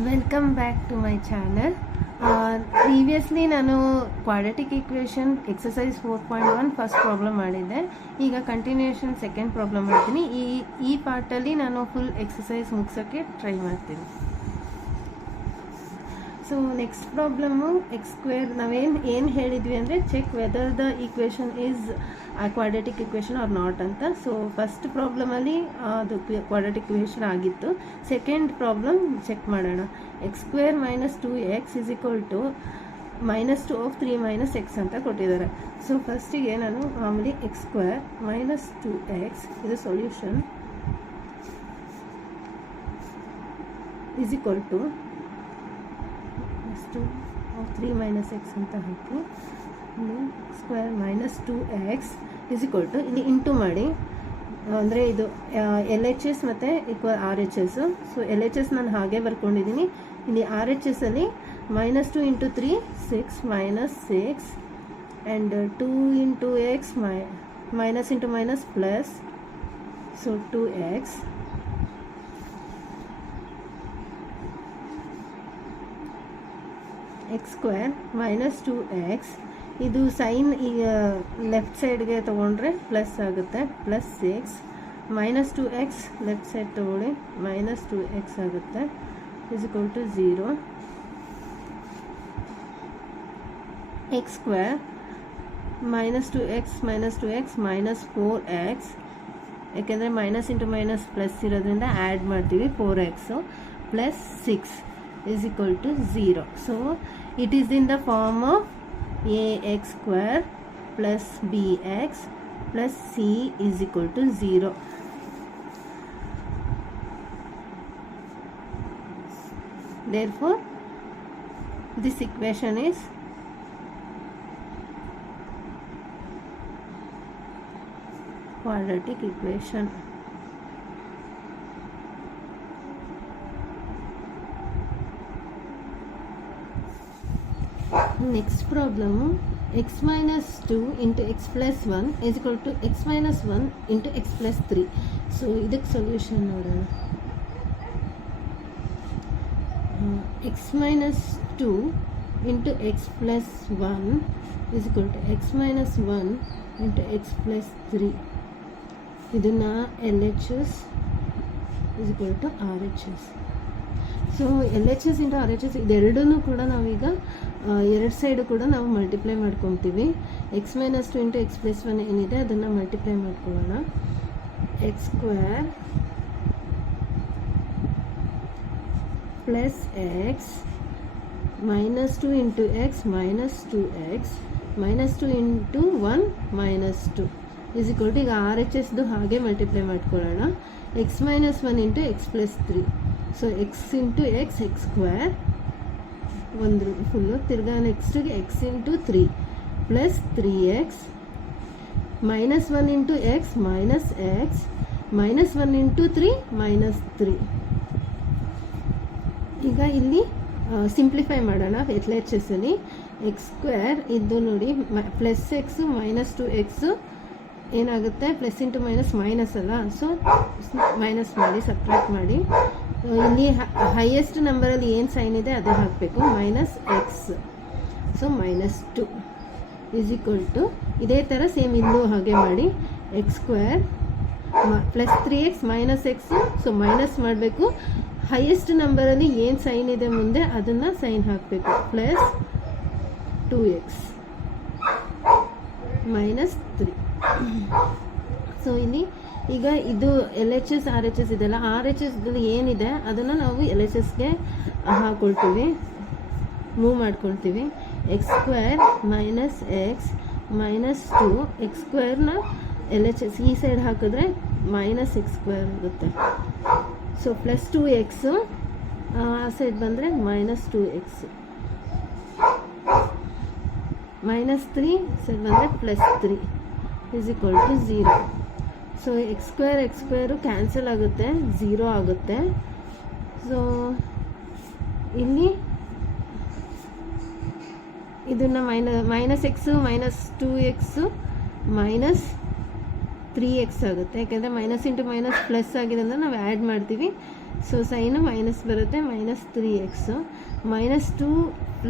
Welcome back to my channel. Previously ನಾನು quadratic equation exercise 4.1 first problem ಮಾಡಿದ್ದೆ. ಈಗ continuation second problem ಮಾಡ್ತೀನಿ. ಈ ಪಾರ್ಟಲ್ಲಿ ನಾನು ಫುಲ್ ಎಕ್ಸಸೈಸ್ ಮುಗಿಸೋಕ್ಕೆ ಟ್ರೈ ಮಾಡ್ತೀನಿ. So next problem x square. ನಾವೇನು ಹೇಳಿದ್ವಿ ಅಂದರೆ check whether the equation is quadratic equation or not ಅಂತ. ಸೊ ಫಸ್ಟ್ ಪ್ರಾಬ್ಲಮಲ್ಲಿ ಅದು ಕ್ವಾಡ್ರಾಟಿಕ್ ಈಕ್ವೇಷನ್ ಆಗಿತ್ತು. ಸೆಕೆಂಡ್ ಪ್ರಾಬ್ಲಮ್ ಚೆಕ್ ಮಾಡೋಣ. X square minus 2x is equal to -2 of 3 - x ಅಂತ ಕೊಟ್ಟಿದ್ದಾರೆ. ಸೊ ಫಸ್ಟಿಗೆ ನಾನು ಮಾಮೂಲಿ ಎಕ್ಸ್ ಸ್ಕ್ವೇರ್ ಮೈನಸ್ 2x ಇದು solution is equal to 2 of 3 - x ಅಂತ ಹಾಕಿ ಇಲ್ಲಿ square minus 2x is equal to ಇಲ್ಲಿ ಇಂಟು ಮಾಡಿ, ಅಂದರೆ ಇದು ಎಲ್ ಎಚ್ ಎಸ್ ಮತ್ತು equal R H S. So L H S ನಾನು ಹಾಗೆ ಬರ್ಕೊಂಡಿದ್ದೀನಿ. ಇಲ್ಲಿ ಆರ್ ಎಚ್ ಎಸ್ ಅಲ್ಲಿ -2 × 3 6 -6 and 2 × x minus into minus plus, so 2x X square minus 2x. ಇದು ಸೈನ್ ಈಗ ಲೆಫ್ಟ್ ಸೈಡ್ಗೆ ತೊಗೊಂಡ್ರೆ ಪ್ಲಸ್ ಆಗುತ್ತೆ, ಪ್ಲಸ್ 6 -2x ಲೆಫ್ಟ್ ಸೈಡ್ ತೊಗೊಳ್ಳಿ -2x ಆಗುತ್ತೆ is equal to 0. X square -2x -4x, ಯಾಕೆಂದರೆ ಮೈನಸ್ ಇಂಟು ಮೈನಸ್ ಪ್ಲಸ್ ಇರೋದ್ರಿಂದ add ಮಾಡ್ತೀವಿ 4x plus 6 is equal to 0. So it is in the form of ax square plus bx plus c is equal to 0. Therefore this equation is quadratic equation. Next problem, x minus 2 into x plus 1 is equal to x minus 1 into x plus 3. So ಇದಕ್ಕೆ solution ನೋಡೋಣ. x minus 2 into x plus 1 is equal to x minus 1 into x plus 3. ಇದನ್ನು LHS is equal to RHS. So L H S into R H S ಇದೆರಡೂ ಕೂಡ ನಾವೀಗ ಎರಡು side ಕೂಡ ನಾವು multiply ಮಾಡ್ಕೊತೀವಿ. X minus 2 into x plus 1 ಏನಿದೆ ಅದನ್ನು ಮಲ್ಟಿಪ್ಲೈ ಮಾಡ್ಕೊಳ್ಳೋಣ. X square plus x -2 into x -2x -2 into 1 -2 is equal to ಈಗ ಆರ್ ಎಚ್ ಎಸ್ದು ಹಾಗೆ ಮಲ್ಟಿಪ್ಲೈ ಮಾಡ್ಕೊಳ್ಳೋಣ. X minus 1 into x plus 3. So x into x x square ಒಂದು full, ತಿರ್ಗಾ ನೆಕ್ಸ್ಟಿಗೆ x into 3 plus 3x -1 into x minus x -1 into 3 -3. ಈಗ ಇಲ್ಲಿ simplify ಮಾಡೋಣ. L H S ಅಲ್ಲಿ ಎಕ್ಸ್ ಸ್ಕ್ವೇರ್ ಇದು ನೋಡಿ ಪ್ಲಸ್ ಎಕ್ಸು -2x ಏನಾಗುತ್ತೆ, ಪ್ಲಸ್ ಇಂಟು ಮೈನಸ್ ಮೈನಸ್ ಅಲ್ಲ, ಸೊ ಮೈನಸ್ ಮಾಡಿ ಸಬ್ಟ್ರಾಕ್ಟ್ ಮಾಡಿ. ಇಲ್ಲಿ ಹೈಯೆಸ್ಟ್ ನಂಬರಲ್ಲಿ ಏನು ಸೈನ್ ಇದೆ ಅದು ಹಾಕಬೇಕು, -x. So -2 is equal to ಇದೇ ಥರ ಸೇಮ್ ಇಲ್ಲೂ ಹಾಗೆ ಮಾಡಿ. X square plus 3x -x, so minus ಮಾಡಬೇಕು. ಹೈಯೆಸ್ಟ್ ನಂಬರಲ್ಲಿ ಏನು ಸೈನ್ ಇದೆ ಮುಂದೆ ಅದನ್ನು ಸೈನ್ ಹಾಕಬೇಕು, ಪ್ಲಸ್ 2x -3. ಸೊ ಇಲ್ಲಿ ಈಗ ಇದು L H S R H S ಇದೆಲ್ಲ, ಆರ್ ಎಚ್ ಎಸ್ದಲ್ಲಿ ಏನಿದೆ ಅದನ್ನು ನಾವು ಎಲ್ ಎಚ್ ಎಸ್ಗೆ ಹಾಕ್ಕೊಳ್ತೀವಿ, ಮೂವ್ ಮಾಡ್ಕೊಳ್ತೀವಿ. X square minus x -2 x ಸ್ಕ್ವೇರ್ನ ಎಲ್ ಎಚ್ ಎಸ್ ಈ ಸೈಡ್ ಹಾಕಿದ್ರೆ -x ಸ್ಕ್ವೇರ್ ಆಗುತ್ತೆ. ಸೊ ಪ್ಲಸ್ 2x ಆ ಸೈಡ್ ಬಂದರೆ -2x -3 ಸೈಡ್ ಬಂದರೆ plus 3 is equal to 0. So x square cancel ಆಗುತ್ತೆ, 0 ಆಗುತ್ತೆ. ಸೊ ಇಲ್ಲಿ ಇದನ್ನು -x -2x -3x ಆಗುತ್ತೆ, ಯಾಕೆಂದರೆ ಮೈನಸ್ ಇಂಟು ಮೈನಸ್ ಪ್ಲಸ್ ಆಗಿದೆ ಅಂದರೆ ನಾವು ಆ್ಯಡ್ ಮಾಡ್ತೀವಿ. ಸೊ ಸೈನು ಮೈನಸ್ ಬರುತ್ತೆ, -3x. -2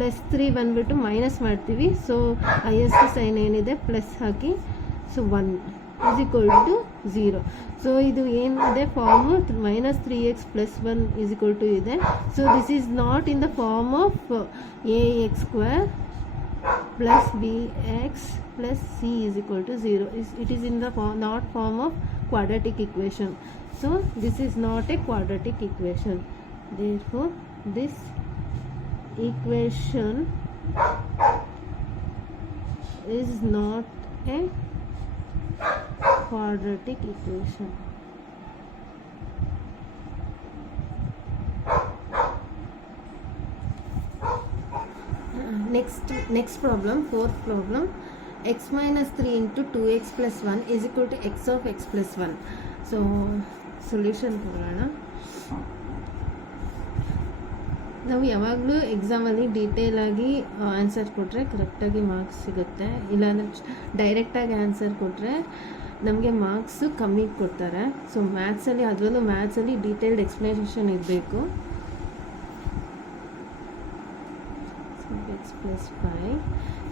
+3 ಬಂದುಬಿಟ್ಟು ಮೈನಸ್ ಮಾಡ್ತೀವಿ. ಸೊ ಹೈಯೆಸ್ಟ್ ಸೈನ್ ಏನಿದೆ ಪ್ಲಸ್ ಹಾಕಿ, ಸೊ 1 = 0. ಸೊ ಇದು ಏನಿದೆ ಫಾರ್ಮು -3x + 1 = ಇದೆ. So this is not in the form of ax² + bx + c = 0. It is in the not form of quadratic equation. So this is not a quadratic equation. Therefore this equation is not a quadratic equation. Next problem, fourth problem. X - 3 × 2x + 1 = x of x + 1. So solution ಕೊಡೋಣ. ನಾವು ಯಾವಾಗಲೂ ಎಕ್ಸಾಮಲ್ಲಿ ಡೀಟೇಲಾಗಿ answer ಕೊಟ್ಟರೆ ಕರೆಕ್ಟಾಗಿ marks ಸಿಗುತ್ತೆ. ಇಲ್ಲಾಂದರೆ ಡೈರೆಕ್ಟಾಗಿ answer ಕೊಟ್ಟರೆ ನಮಗೆ ಮಾರ್ಕ್ಸು ಕಮ್ಮಿ ಕೊಡ್ತಾರೆ. ಸೊ ಮ್ಯಾಥ್ಸಲ್ಲಿ, ಅದರಲ್ಲೂ ಮ್ಯಾಥ್ಸಲ್ಲಿ ಡೀಟೇಲ್ಡ್ ಎಕ್ಸ್ಪ್ಲನೇಷನ್ ಇರಬೇಕು. x + 5.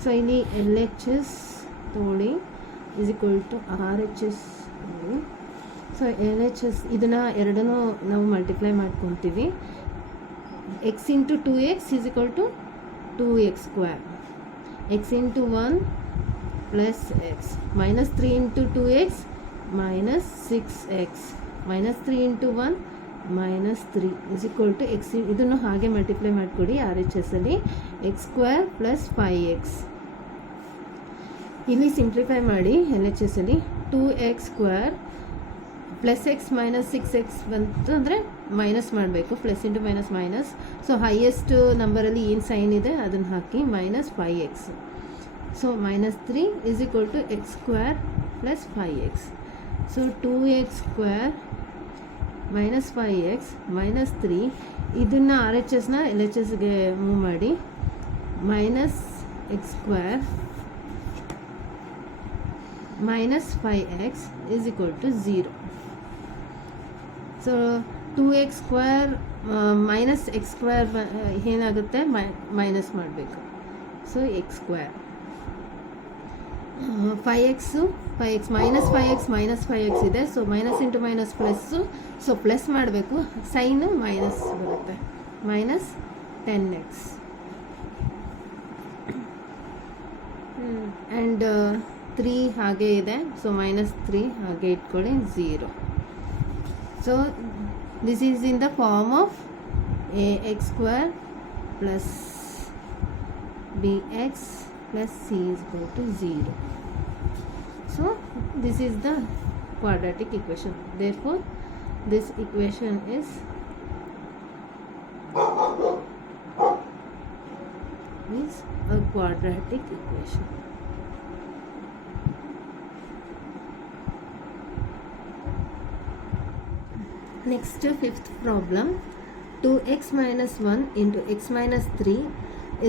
ಸೊ ಇಲ್ಲಿ LHS ತೊಗೊಳ್ಳಿ =RHS ತೊಗೊಳ್ಳಿ. ಸೊ LHS ಇದನ್ನು ಎರಡನ್ನೂ ನಾವು ಮಲ್ಟಿಪ್ಲೈ ಮಾಡ್ಕೊತೀವಿ. x × 2x = 2x². x × 1 + x. -3 × 2x -6x. -3 × 1 -3 = x. ಇದನ್ನು ಹಾಗೆ ಮಲ್ಟಿಪ್ಲೈ ಮಾಡಿಕೊಡಿ RHSಲ್ಲಿ. x² + 5x. ಇಲ್ಲಿ ಸಿಂಪ್ಲಿಫೈ ಮಾಡಿ LHSಲ್ಲಿ 2x² +x - 6x ಬಂತು ಅಂದರೆ ಮೈನಸ್ ಮಾಡಬೇಕು. Plus into minus minus. So highest ನಂಬರಲ್ಲಿ ಏನು ಸೈನ್ ಇದೆ ಅದನ್ನು ಹಾಕಿ -5x. So -3 = x² + 5x. So 2x² - 5x -3. ಇದನ್ನು RHSನ LHSಗೆ ಮೂವ್ ಮಾಡಿ. -x² - 5x = 0. So 2x² - x² ಏನಾಗುತ್ತೆ, ಮೈನಸ್ ಮಾಡಬೇಕು. So x². 5x -5x ಇದೆ. So minus into minus plus. So plus ಮಾಡಬೇಕು, ಸೈನು ಮೈನಸ್ ಬರುತ್ತೆ. -10x. ಆ್ಯಂಡ್ 3 ಹಾಗೆ ಇದೆ. ಸೊ -3 ಹಾಗೆ ಇಟ್ಕೊಳ್ಳಿ, 0. So this is in the form of ax² + bx + c = 0. So this is the quadratic equation. Therefore this equation is a quadratic equation. Next, fifth problem. 2x - 1 × x - 3 =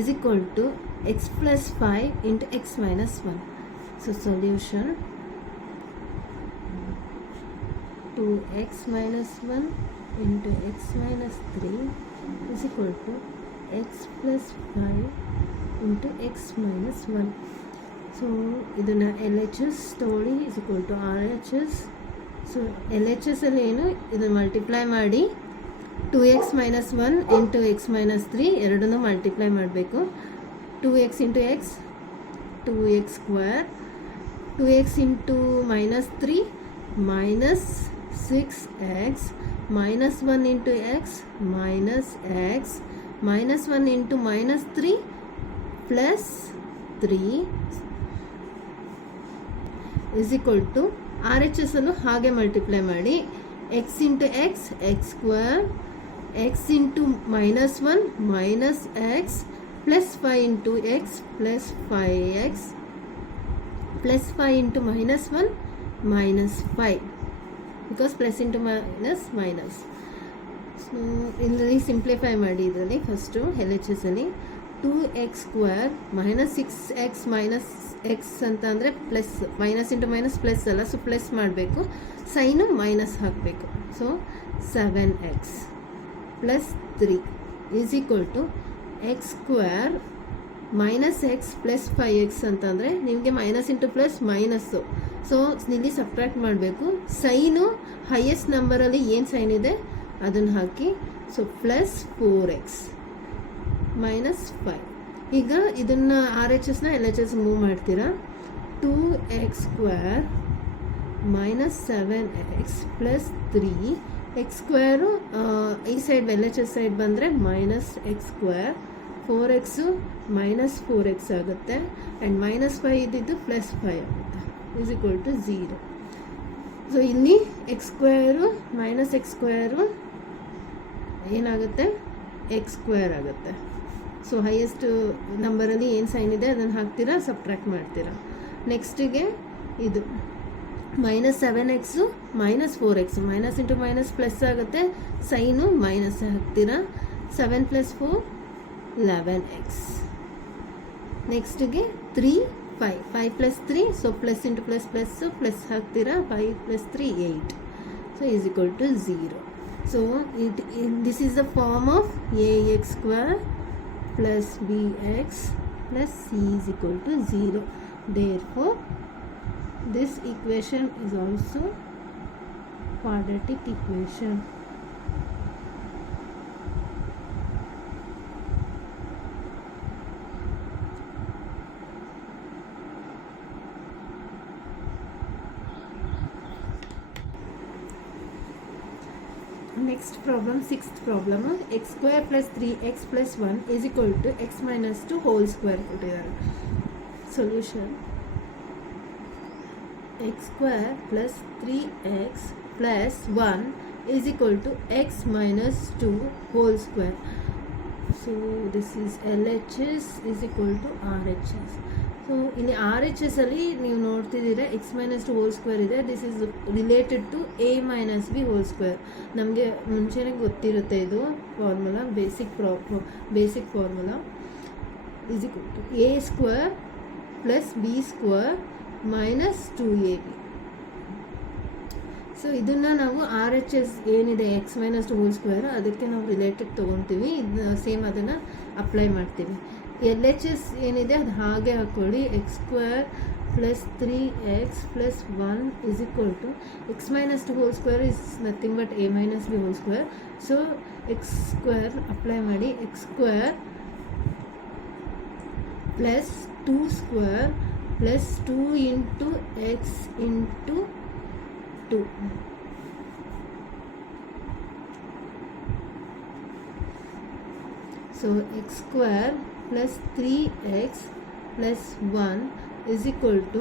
x + 5 × x - 1. So solution: 2x - 1 × x - 3 = x + 5 × x - 1. So ಇದನ್ನು LHS ತೊಗೊಳ್ಳಿ =RHS. So LHSಲ್ಲಿ ಏನು, ಇದನ್ನು multiply ಮಾಡಿ 2x - 1 × x - 3 ಎರಡನ್ನೂ multiply ಮಾಡಬೇಕು. 2x × x 2x². 2x × -3 -6x. -1 × x -x. -1 × -3 +3 = RHS ಅನ್ನು ಹಾಗೆ multiply ಮಾಡಿ. x × x x². x × -1 -x +5 × x +5x +5 × -1 -5 because plus into minus minus. So ಇಲ್ಲಿ ಸಿಂಪ್ಲಿಫೈ ಮಾಡಿ. ಇದರಲ್ಲಿ ಫಸ್ಟು LHS ಅಲ್ಲಿ 2x² -6x - x ಅಂತ ಅಂದರೆ plus, minus into minus plus ಅಲ್ಲ, ಸೊ ಪ್ಲಸ್ ಮಾಡಬೇಕು, ಸೈನು ಮೈನಸ್ ಹಾಕಬೇಕು. So 7x plus 3 is equal to x square minus x plus 5x ಅಂತಂದರೆ ನಿಮಗೆ minus into plus minus. So ಇಲ್ಲಿ subtract ಮಾಡಬೇಕು. ಸೈನು ಹೈಯೆಸ್ಟ್ ನಂಬರಲ್ಲಿ ಏನು ಸೈನ್ ಇದೆ ಅದನ್ನು ಹಾಕಿ. So plus 4x minus 5. ಈಗ ಇದನ್ನು ಆರ್ ಎಚ್ ಎಸ್ನ ಎಲ್ ಎಚ್ ಎಸ್ ಮೂವ್ ಮಾಡ್ತೀರಾ. 2x square minus 7x plus 3 x square ಈ side L H S side ಬಂದರೆ minus x square, 4x minus 4x ಆಗುತ್ತೆ. ಆ್ಯಂಡ್ ಮೈನಸ್ 5 ಇದ್ದಿದ್ದು ಪ್ಲಸ್ 5 ಆಗುತ್ತೆ is equal to 0. So ಇಲ್ಲಿ x square minus x square ಏನಾಗುತ್ತೆ x square ಆಗುತ್ತೆ. So highest ನಂಬರಲ್ಲಿ ಏನು ಸೈನ್ ಇದೆ ಅದನ್ನು ಹಾಕ್ತೀರಾ, ಸಬ್ಟ್ರಾಕ್ಟ್ ಮಾಡ್ತೀರಾ. ನೆಕ್ಸ್ಟಿಗೆ ಇದು minus 7x minus 4x, minus into minus plus ಆಗುತ್ತೆ, ಸೈನು ಮೈನಸ್ ಹಾಕ್ತೀರಾ. 7 ಪ್ಲಸ್ 4 11x. ನೆಕ್ಸ್ಟಿಗೆ 3 5, 5 plus 3, so plus into plus plus plus ಹಾಕ್ತೀರಾ. 5 plus 3 8. So is equal to 0. So this is the form of ax square plus bx plus c is equal to 0. Therefore this equation is also quadratic equation. Next problem, sixth problem, x square plus 3x plus 1 is equal to x minus 2 whole square. Solution: x square plus 3x plus 1 is equal to x minus 2 whole square. So this is LHS is equal to RHS. So ಇಲ್ಲಿ R H S ಅಲ್ಲಿ ನೀವು ನೋಡ್ತಿದ್ದೀರಾ x minus 2 whole square ಇದೆ. This is related to a minus b whole square. ನಮಗೆ ಮುಂಚೆನೇ ಗೊತ್ತಿರುತ್ತೆ ಇದು formula, basic formula. Is equal to a square plus b square minus 2ab. So ಇದನ್ನು ನಾವು ಆರ್ ಎಚ್ ಎಸ್ ಏನಿದೆ ಎಕ್ಸ್ ಮೈನಸ್ 2 ಹೋಲ್ ಸ್ಕ್ವೇರ್ ಅದಕ್ಕೆ ನಾವು ರಿಲೇಟೆಡ್ ತೊಗೊತೀವಿ. ಇದು ಸೇಮ್ ಅದನ್ನು ಅಪ್ಲೈ ಮಾಡ್ತೀವಿ. ಎಲ್ ಎಚ್ ಎಸ್ ಏನಿದೆ ಅದು ಹಾಗೆ ಹಾಕ್ಕೊಳ್ಳಿ. X square plus 3x plus 1 is equal to x minus 2 whole square is nothing but a minus b whole square. So x square apply ಮಾಡಿ. X square plus 2 square plus 2 into x into 2. So x square plus 3x plus 1 is equal to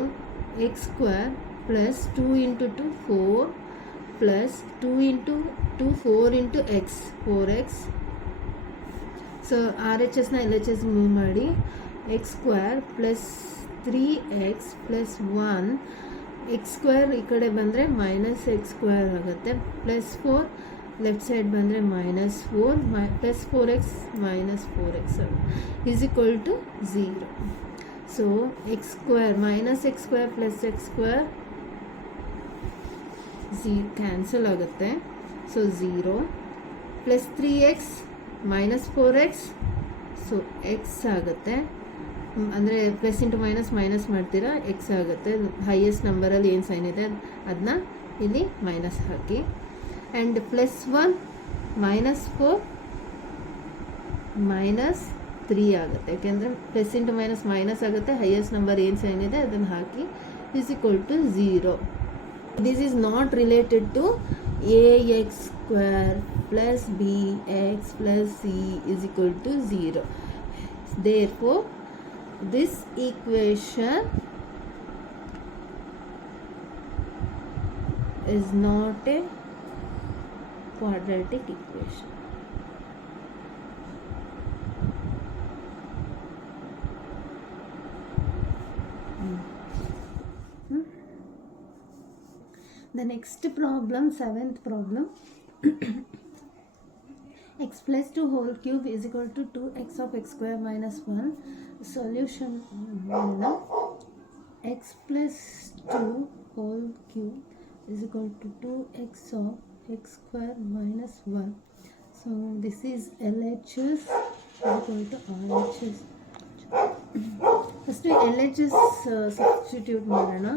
x square plus 2 into 2 4 plus 2 into 2 4 into x 4x. So RHS na LHS move ಮಾಡಿ. x square plus 3x plus 1 x square ಈ ಕಡೆ ಬಂದರೆ minus x square ಆಗುತ್ತೆ. Plus 4 left side ಬಂದರೆ minus 4 plus 4x minus 4x is equal to 0. So x square minus x square plus x square cancel ಆಗುತ್ತೆ. So 0 plus 3x minus 4x, so x ಆಗುತ್ತೆ. ಅಂದರೆ plus into minus minus ಮಾಡ್ತೀರಾ, x ಆಗುತ್ತೆ. Highest ನಂಬರಲ್ಲಿ ಏನು sign ಇದೆ ಅದನ್ನ ಇಲ್ಲಿ ಮೈನಸ್ ಹಾಕಿ. ಆ್ಯಂಡ್ ಪ್ಲಸ್ 1 ಮೈನಸ್ 4 ಮೈನಸ್ 3 ಆಗುತ್ತೆ. ಯಾಕೆಂದರೆ ಪ್ಲಸ್ ಇಂಟು ಮೈನಸ್ ಮೈನಸ್ ಆಗುತ್ತೆ. ಹೈಯೆಸ್ಟ್ ನಂಬರ್ ಏನು ಸೈನ್ ಇದೆ ಅದನ್ನು ಹಾಕಿ. Is equal to 0. This is not related to a x square plus b x plus c is equal to 0. Therefore this equation is not a quadratic equation. The next problem, seventh problem. X plus 2 whole cube is equal to 2x of x square minus 1. Solution: x plus 2 whole cube is equal to 2x of x square minus 1. So this is LHS equal to RHS. First LHS substitute ಮಾಡೋಣ.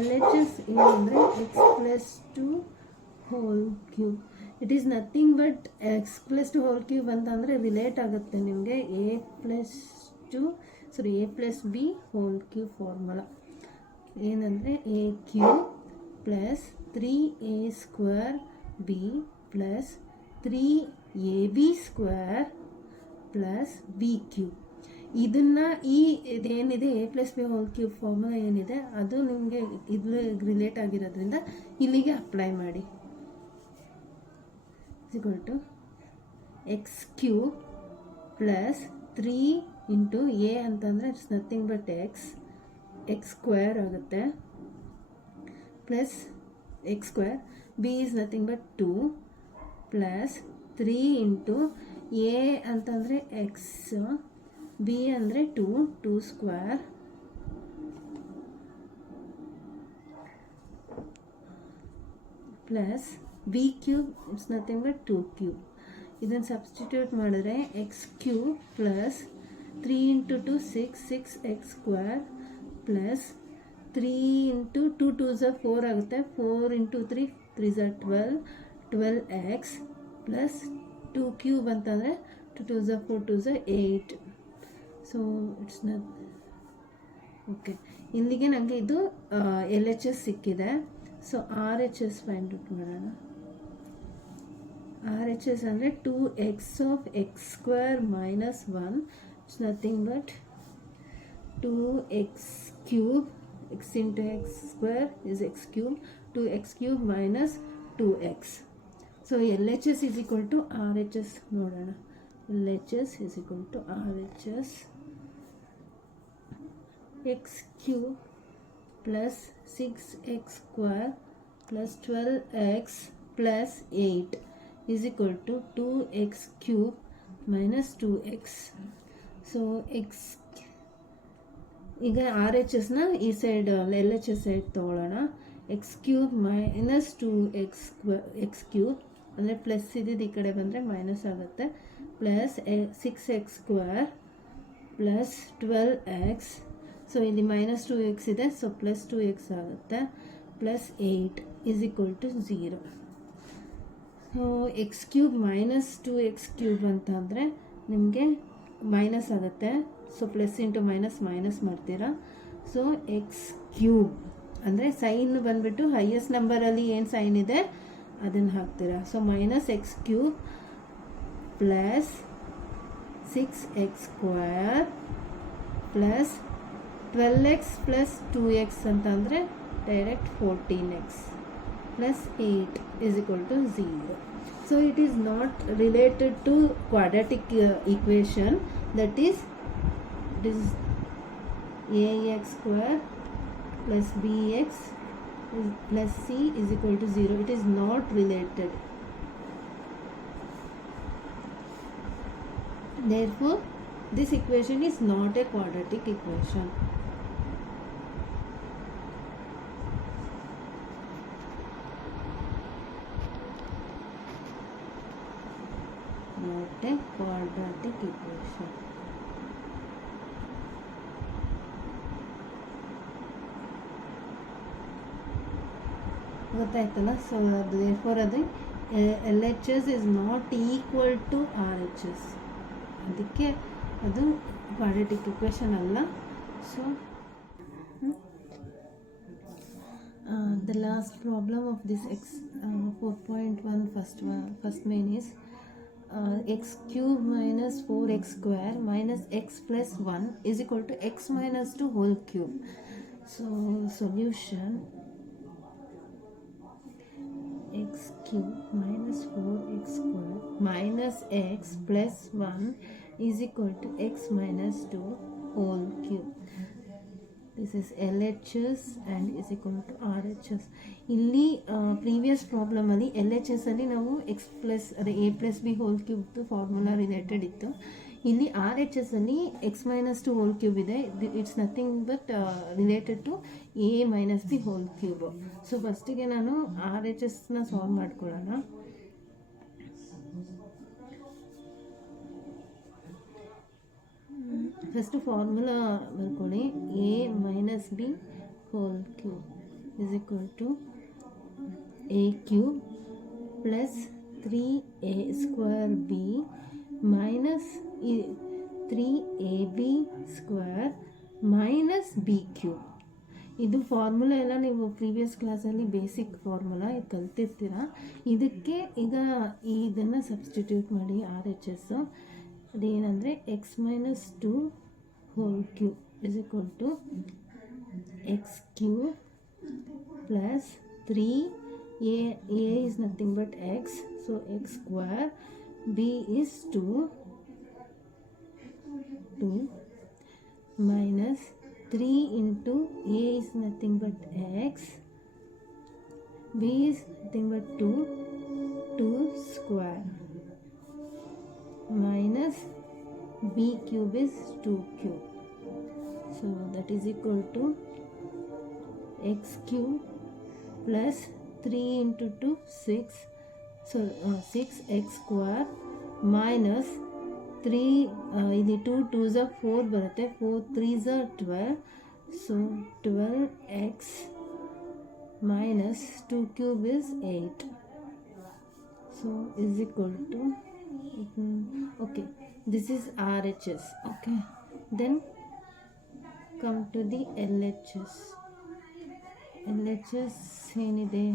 LHS ಏನಂದರೆ x plus two whole cube. It is nothing but x plus two whole cube ಅಂತಂದರೆ relate ಆಗುತ್ತೆ ನಿಮಗೆ a plus b whole cube formula ಏನಂದರೆ a cube plus 3a² b plus 3ab² plus b cube. ಇದನ್ನು ಇದೇನಿದೆ a plus b whole cube formula ಏನಿದೆ ಅದು ನಿಮಗೆ ಇದು ರಿಲೇಟ್ ಆಗಿರೋದ್ರಿಂದ ಇಲ್ಲಿಗೆ ಅಪ್ಲೈ ಮಾಡಿ. Equal to x cube plus 3 into a ಅಂತಂದರೆ it's nothing but x square ಆಗುತ್ತೆ plus x square. B is nothing but 2 plus 3 into a ಅಂತಂದರೆ ಎಕ್ಸ್, ಬಿ ಅಂದರೆ 2 square plus b cube it's nothing but 2 cube. ಇದನ್ನು substitute ಮಾಡಿದ್ರೆ x cube plus 3 into 2 6 square plus 3 into 2 2s 4 ಆಗುತ್ತೆ. 4 into 3 3s 12x plus 2 cube ಅಂತಂದರೆ 2 2s 4 2s 8. So it's okay. ಇಲ್ಲಿಗೆ ನನಗೆ ಇದು LHS ಸಿಕ್ಕಿದೆ. ಸೊ RHS ಫೈಂಡ್ ಔಟ್ ಮಾಡೋಣ. RHS ಅಂದರೆ 2x of x square minus 1 it's nothing but 2x cube. x into x square is x cube. 2x cube minus 2x. So LHS is equal to RHS ನೋಡೋಣ. LHS is equal to RHS x cube plus 6x square plus 12x plus 8 is equal to 2x cube minus 2x. So x ಈಗ RHSನ ಈ side LHS side ತೊಗೊಳ್ಳೋಣ. X cube minus 2x cube ಅಂದರೆ plus ಇದ್ದಿದ್ದು ಈ ಕಡೆ ಬಂದರೆ minus ಆಗುತ್ತೆ plus 6x square plus 12x. So ಇಲ್ಲಿ ಮೈನಸ್ 2x ಇದೆ, ಸೊ ಪ್ಲಸ್ 2x ಆಗುತ್ತೆ plus 8 is equal to 0. So x cube minus 2x cube ಅಂತ ಅಂದರೆ ನಿಮಗೆ ಮೈನಸ್ ಆಗುತ್ತೆ. ಸೊ ಪ್ಲಸ್ ಇಂಟು ಮೈನಸ್ ಮಾಡ್ತೀರಾ. ಸೊ ಎಕ್ಸ್ ಕ್ಯೂಬ್ ಅಂದರೆ ಸೈನ್ ಬಂದುಬಿಟ್ಟು ಹೈಯೆಸ್ಟ್ ನಂಬರಲ್ಲಿ ಏನು ಸೈನ್ ಇದೆ ಅದನ್ನು ಹಾಕ್ತೀರಾ. So minus x cube plus 6x square plus 12x plus 2x ಅಂತಂದರೆ direct 14x plus 8 is equal to 0. So it is not related to quadratic equation, that is it is ax square plus bx plus c is equal to 0. It is not related. Therefore, this equation is not a quadratic equation. Not a quadratic equation. ಗೊತ್ತಾಯ್ತಲ್ಲ. So ಅದು therefore ಅದು LHS is not equal to RHS, ಅದಕ್ಕೆ ಅದು quadratic equation ಅಲ್ಲ. So the last problem of this 4.1 first main is x cube minus 4x square minus x plus 1 is equal to x minus 2 whole cube. So solution x cube minus 4x square minus x plus 1 is equal to x minus 2 whole cube. This is LHS and is equal to RHS. ಇಲ್ಲಿ previous ಪ್ರಾಬ್ಲಮಲ್ಲಿ LHS ಅಲ್ಲಿ ನಾವು x plus ಅದೇ a plus b whole ಕ್ಯೂಬ್ದು formula related ಇತ್ತು. ಇಲ್ಲಿ RHS ಅಲ್ಲಿ x minus 2 whole cube ಇದೆ. It's nothing but related to a minus b whole cube. So ಫಸ್ಟಿಗೆ ನಾನು RHSನ ಸಾಲ್ವ್ ಮಾಡ್ಕೊಳ್ಳೋಣ. ಫಸ್ಟು ಫಾರ್ಮುಲಾ ಬರ್ಕೊಳ್ಳಿ. a minus b whole cube is equal to a cube plus 3a square b minus 3ab square minus b cube. ಇದು formula ಎಲ್ಲ ನೀವು previous ಕ್ಲಾಸಲ್ಲಿ basic formula ಇದು ಕಲ್ತಿರ್ತೀರ. ಇದಕ್ಕೆ ಈಗ ಇದನ್ನು ಸಬ್ಸ್ಟಿಟ್ಯೂಟ್ ಮಾಡಿ RHS. ಅದೇನಂದರೆ x minus 2 whole cube is equal to x cube plus 3a is nothing but x, so x square, b is 2 minus 3 into a is nothing but x, b is nothing but 2 square minus b cube is 2 cube, so that is equal to x cube plus 3 into 2 6, so 6x square minus 3 ಇದು 2 2s are 4 ಬರುತ್ತೆ, 4 3s are 12, so 12x minus 2 cube is 8, so is equal to okay, this is RHS. Okay, then come to the LHS. LHS ಏನಿದೆ,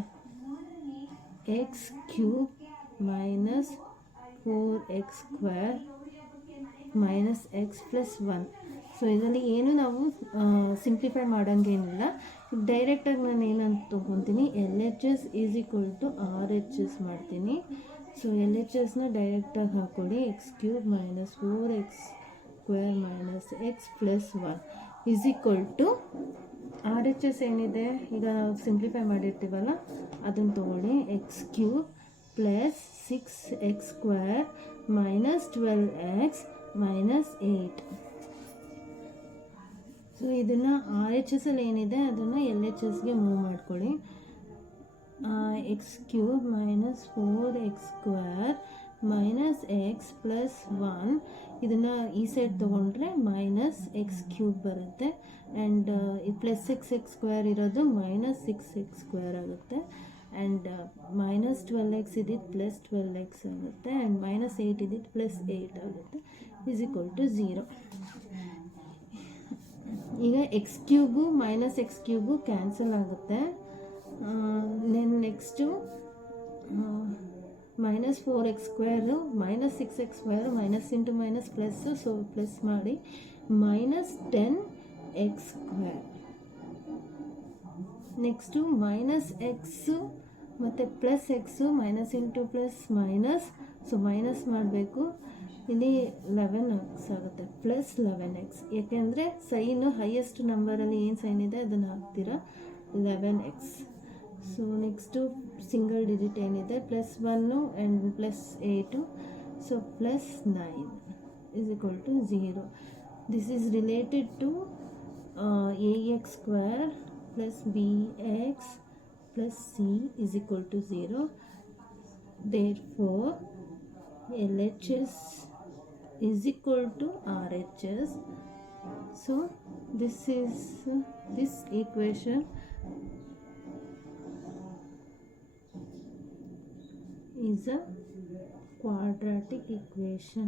x cube minus 4x square minus x plus 1. So ಇದರಲ್ಲಿ ಏನು ನಾವು simplify ಮಾಡೋಂಗೇನಿಲ್ಲ, ಡೈರೆಕ್ಟಾಗಿ ನಾನು ಏನಂತ ತೊಗೊತೀನಿ, LHS is equal to RHS ಮಾಡ್ತೀನಿ. ಸೊ LHSನ ಡೈರೆಕ್ಟಾಗಿ ಹಾಕ್ಕೊಳ್ಳಿ. X cube minus 4x square minus x plus 1 is equal to RHS ಏನಿದೆ ಈಗ ನಾವು ಸಿಂಪ್ಲಿಫೈ ಮಾಡಿರ್ತೀವಲ್ಲ ಅದನ್ನು ತೊಗೊಳ್ಳಿ. X cube plus 6x square minus 12x minus 8. So ಇದನ್ನು RHS ಅಲ್ಲಿ ಏನಿದೆ ಅದನ್ನು LHSಗೆ ಮೂವ್ ಮಾಡ್ಕೊಳ್ಳಿ. X cube minus 4x square minus x plus 1, ಇದನ್ನು ಈ ಸೈಡ್ ತೊಗೊಂಡ್ರೆ ಮೈನಸ್ ಎಕ್ಸ್ ಕ್ಯೂಬ್ ಬರುತ್ತೆ, ಆ್ಯಂಡ್ ಪ್ಲಸ್ 6x ಸ್ಕ್ವೇರ್ ಇರೋದು ಮೈನಸ್ 6x ಸ್ಕ್ವೇರ್ ಆಗುತ್ತೆ, ಆ್ಯಂಡ್ ಮೈನಸ್ 12x ಇದ್ದಿದ್ದು ಪ್ಲಸ್ 12x ಆಗುತ್ತೆ, ಆ್ಯಂಡ್ ಮೈನಸ್ 8 ಇದ್ದಿದ್ದು ಪ್ಲಸ್ 8 ಆಗುತ್ತೆ, ಈಸ್ ಈಕ್ವಲ್ ಟು 0. ಈಗ x cube minus x cube cancel ಆಗುತ್ತೆ. Next minus 4x square minus 6x square minus into minus plus, so plus ಮಾಡಿ minus 10x square. Next minus x ಮತ್ತು plus x minus into plus minus, so minus ಮಾಡಬೇಕು, ಇಲ್ಲಿ 11x ಆಗುತ್ತೆ, plus 11x, ಯಾಕೆಂದರೆ sign highest ನಂಬರಲ್ಲಿ ಏನು sign ಇದೆ ಅದನ್ನು ಹಾಕ್ತೀರಾ, 11x. So next single digit ಏನಿದೆ plus 1 and plus 8, so plus 9 is equal to 0. This is related to ax square plus bx plus c is equal to 0. Therefore LHS is equal to RHS. So this equation is a quadratic equation.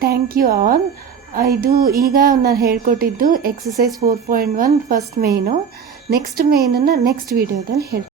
Thank you all. ಇದು ಈಗ ನಾನು ಹೇಳ್ಕೊಟ್ಟಿದ್ದು exercise 4.1 first ಮೇನು. Next ಮೇನನ್ನು next ವೀಡಿಯೋದಲ್ಲಿ ಹೇಳ್ತೀನಿ.